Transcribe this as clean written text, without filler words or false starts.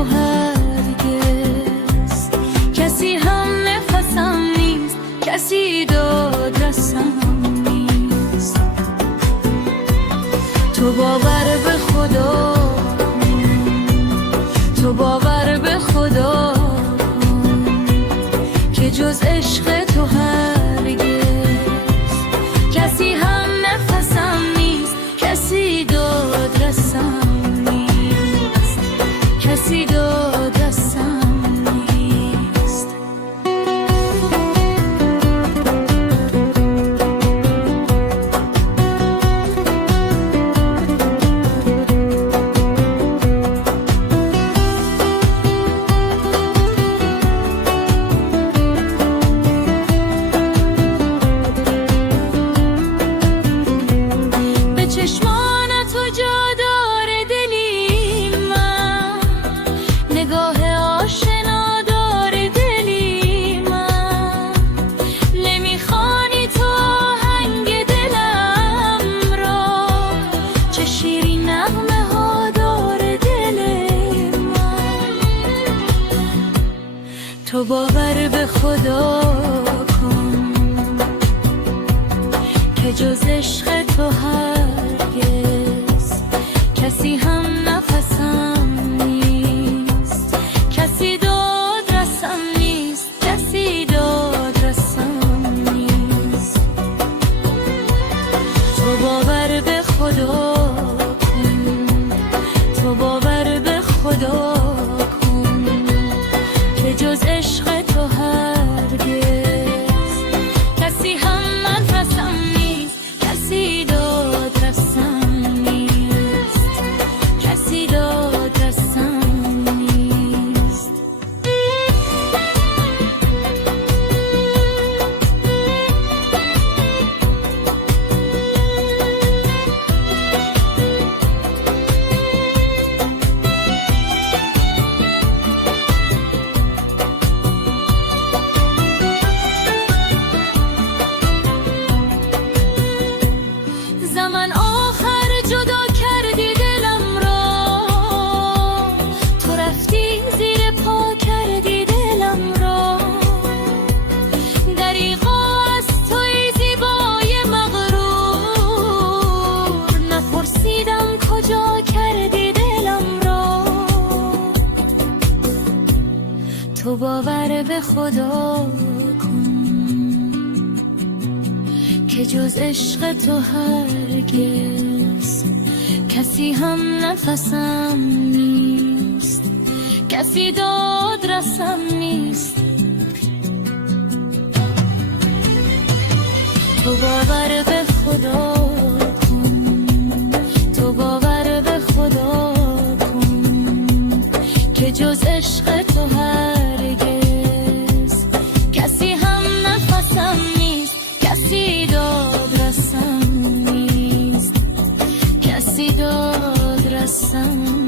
تو هرگز، کسی هم نفسم نیست، کسی دادرسم نیست. تو باور به خدا، تو باور به خدا که جز عشق تو هرگز کسی هم نفسم نیست، کسی دادرسم نیست، کسی دادرسم نیست. چشمانت تو جا داره دلی من، نگاه آشنا داره دلی من، نمیخوانی تو آهنگ دلم را، چه شیرین نغمه ها داره دل من. تو باور به خدا کن که جز عشق تو هرگز کسی هم نفسم نیست، کسی دادرسم نیست، کسی دادرسم نیست. تو باور به خدا کن، تو باور به خدا کن که جز عشق تو هرگز کسی هم نفسم نیست، کسی دادرسم نیست، کسی دادرسم نیست. زمان آخر جدا کردی دلم را، تو رفتی زیر پا کردی دلم را، دریغا از توی زیبای مغرور، نپرسیدم کجا کردی دلم را. تو باور به خدا کن که جز عشق تو هرگز کسی هم نفسم نیست، کسی دادرسم نیست. تو باور به خدا کن، تو باور به خدا کن که جز عشق تو هرگز کسی هم نفسم نیست، کسی دادرسم نیست، کسی دادرسم